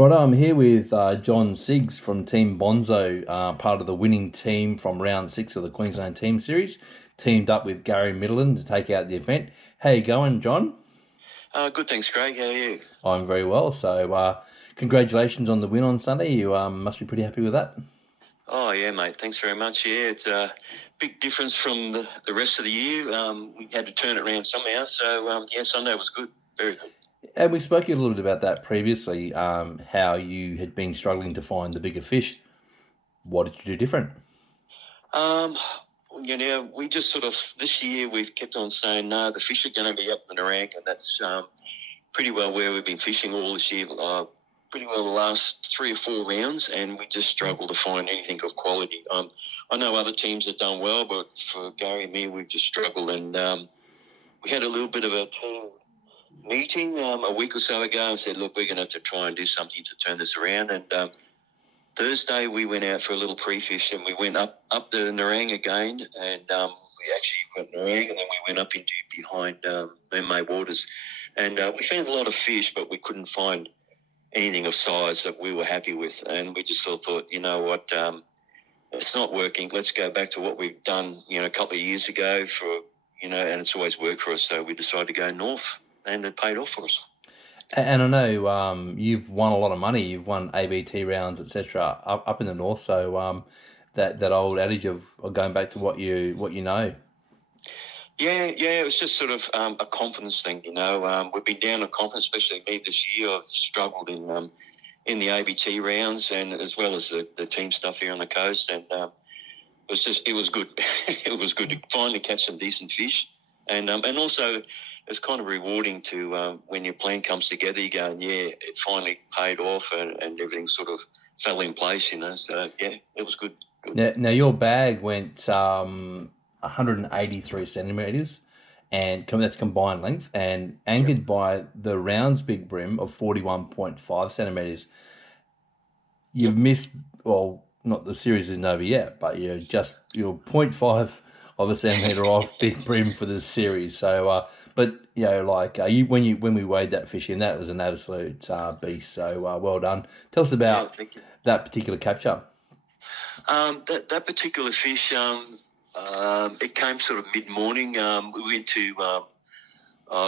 Right, I'm here with John Siggs from Team Bonzo, part of the winning team from round 6 of the Queensland Teams Series, teamed up with Gary Middleton to take out the event. How you going, John? Good, thanks, Craig. How are you? I'm very well. So, congratulations on the win on Sunday. You must be pretty happy with that. Oh, yeah, mate. Thanks very much. Yeah, it's a big difference from the rest of the year. We had to turn it around somehow. So, yeah, Sunday was good. Very good. And we spoke a little bit about that previously, how you had been struggling to find the bigger fish. What did you do different? Um, we just sort of, this year we've kept on saying, no, the fish are going to be up in the rank, and that's pretty well where we've been fishing all this year. Pretty well the last 3 or 4 rounds, and we just struggle to find anything of quality. I know other teams have done well, but for Gary and me, we've just struggled. And we had a little bit of a team meeting a week or so ago and said, look, we're going to have to try and do something to turn this around. And Thursday we went out for a little pre-fish, and we went up the Nerang again, and we actually went Nerang, and then we went up into behind Mermaid Waters. And we found a lot of fish, but we couldn't find anything of size that we were happy with. And we just sort of thought, you know what, it's not working. Let's go back to what we've done, a couple of years ago and it's always worked for us. So we decided to go north, and it paid off for us. And I know you've won a lot of money. You've won ABT rounds, etc. Up in the north. So that old adage of going back to what you know. Yeah, it was just sort of a confidence thing, We've been down on confidence, especially me this year. I've struggled in the ABT rounds, and as well as the team stuff here on the coast. And it was good. It was good to finally catch some decent fish. And also it's kind of rewarding to when your plan comes together, you go, yeah, it finally paid off, and everything sort of fell in place, So, yeah, it was good. Now your bag went 183 centimeters, and that's combined length, and Yep. anchored by the rounds big brim of 41.5 centimeters. You've Yep. missed, well, not the series isn't over yet, but you're zero point 0.5 of a centimeter off big brim for the series. So, but when we weighed that fish in, that was an absolute beast. So, well done. Tell us Yeah, about thank you. that particular capture. That particular fish, it came sort of mid-morning. We went to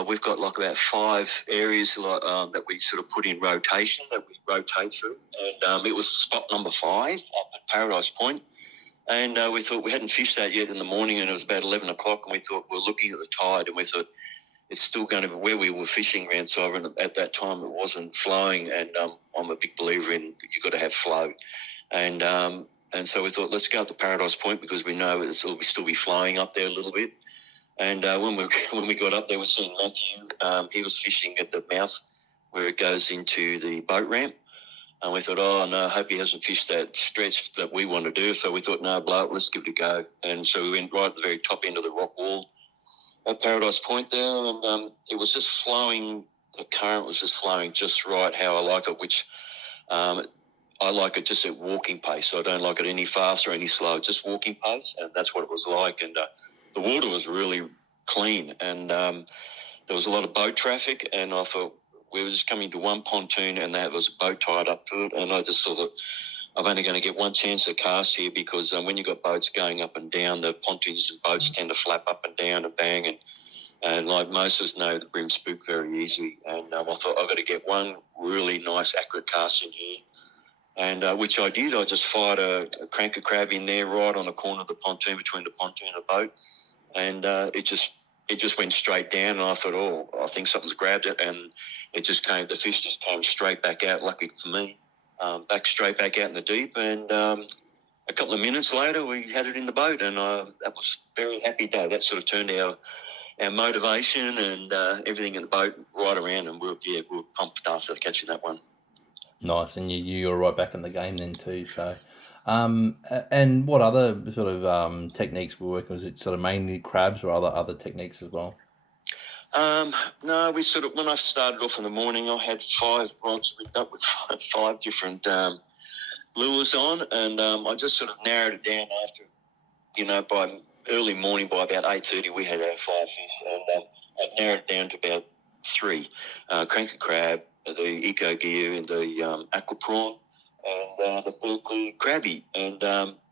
we've got like about 5 areas that we sort of put in rotation, that we rotate through. And it was spot number 5 up at Paradise Point. And we thought, we hadn't fished that yet in the morning, and it was about 11 o'clock, and we thought, we're looking at the tide, and we thought, it's still going to be where we were fishing around Sovereign. At that time, it wasn't flowing, and I'm a big believer in you've got to have flow. And so we thought, let's go up to Paradise Point, because we know it'll still be flowing up there a little bit. And when we got up there, we seen Matthew. He was fishing at the mouth where it goes into the boat ramp. And we thought, oh, no, I hope he hasn't fished that stretch that we want to do. So we thought, no, blow it, let's give it a go. And so we went right at the very top end of the rock wall at Paradise Point there. And it was just flowing, the current was just flowing just right how I like it, which I like it just at walking pace. So I don't like it any faster or any slower, just walking pace. And that's what it was like. And the water was really clean. And there was a lot of boat traffic. And I thought, we were just coming to one pontoon, and there was a boat tied up to it. And I just thought, I'm only going to get one chance to cast here, because when you've got boats going up and down, the pontoons and boats tend to flap up and down and bang. And like most of us know, the brim spook very easily. And I thought, I've got to get one really nice, accurate cast in here. And which I did. I just fired a cranker crab in there right on the corner of the pontoon, between the pontoon and the boat. And it just went straight down, and I thought, oh, I think something's grabbed it, and the fish just came straight back out, lucky for me, straight back out in the deep, and a couple of minutes later, we had it in the boat, and that was a very happy day. That sort of turned our motivation and everything in the boat right around, and we were pumped after catching that one. Nice, and you were right back in the game then too. So, and what other sort of techniques were working? Was it sort of mainly crabs, or other techniques as well? No, we sort of, when I started off in the morning, I had 5 rods rigged up with 5 different lures on, and I just sort of narrowed it down after, by early morning, by about 8:30, we had our 5 fish, and I narrowed it down to about 3, cranky crab, the Eco Gear and the Aqua Prawn and the Berkeley Crabby, and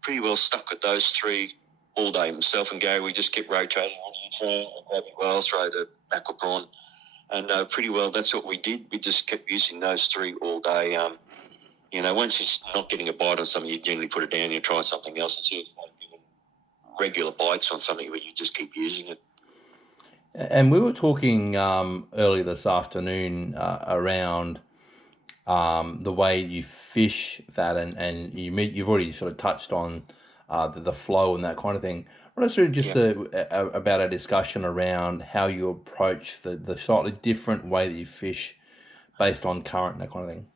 pretty well stuck with those three all day. Myself and Gary, we just kept rotating. You throw a Crabby, well, I'll throw the Aqua Prawn, and pretty well that's what we did. We just kept using those three all day. Once you're not getting a bite on something, you generally put it down and you try something else and see if it's giving regular bites on something, but you just keep using it. And we were talking earlier this afternoon around the way you fish that, and you've already sort of touched on the flow and that kind of thing. What else just about a discussion around how you approach the slightly different way that you fish based on current and that kind of thing?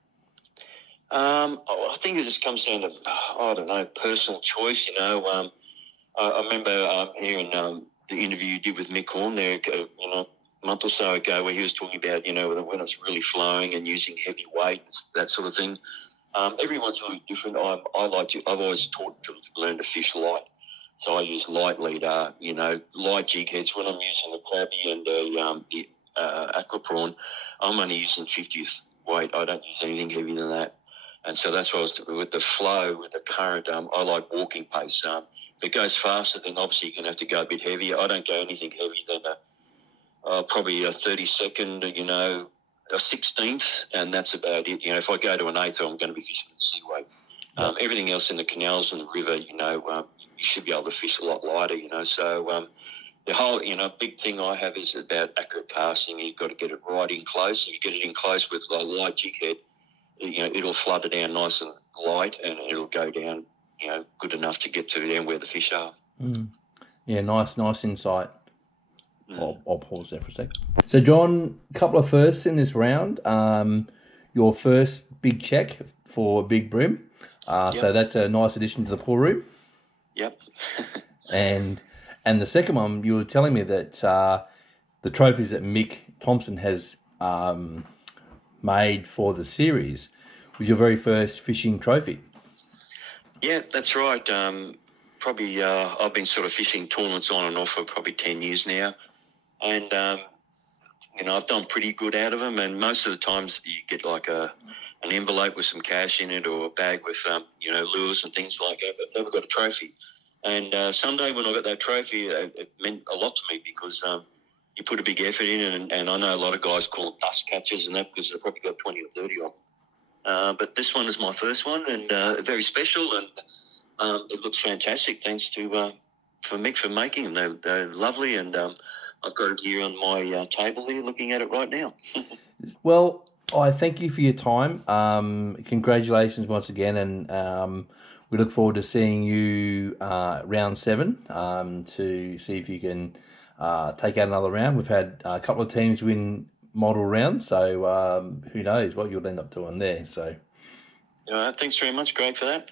I think it just comes down to, I don't know, personal choice, I remember hearing the interview you did with Mick Horn there, a month or so ago, where he was talking about, when it's really flowing and using heavy weights, that sort of thing. Everyone's really different. I've always taught to learn to fish light. So I use light leader, light jig heads. When I'm using the Crabby and the Aqua Prawn, I'm only using 50th weight. I don't use anything heavier than that. And so that's what with the flow, with the current, I like walking pace. If it goes faster, then obviously you're going to have to go a bit heavier. I don't go anything heavier than probably a 32nd, a 16th, and that's about it. If I go to an 8th, I'm going to be fishing in seaway. Everything else in the canals and the river, you should be able to fish a lot lighter, So the whole, big thing I have is about accurate casting. You've got to get it right in close. If you get it in close with a light jig head, it'll flood it down nice and light, and it'll go down, good enough to get to down where the fish are. Yeah, nice insight. I'll pause there for a sec. So, John, a couple of firsts in this round. Your first big check for Big Brim. So that's a nice addition to the pool room. Yep. and the second one, you were telling me that the trophies that Mick Thompson has made for the series was your very first fishing trophy. Yeah, that's right. Probably I've been sort of fishing tournaments on and off for probably 10 years now. And, I've done pretty good out of them. And most of the times you get like an envelope with some cash in it, or a bag with, lures and things like that, but never got a trophy. And someday when I got that trophy, it meant a lot to me, because you put a big effort in, and I know a lot of guys call them dust catchers and that, because they've probably got 20 or 30 of them. But this one is my first one, and very special, and it looks fantastic. Thanks to for Mick for making them. They're lovely, and I've got it here on my table here, looking at it right now. Well, I thank you for your time. Congratulations once again, and we look forward to seeing you round 7 to see if you can take out another round. We've had a couple of teams win model rounds, so who knows what you'll end up doing there. So, Thanks very much, Greg, for that.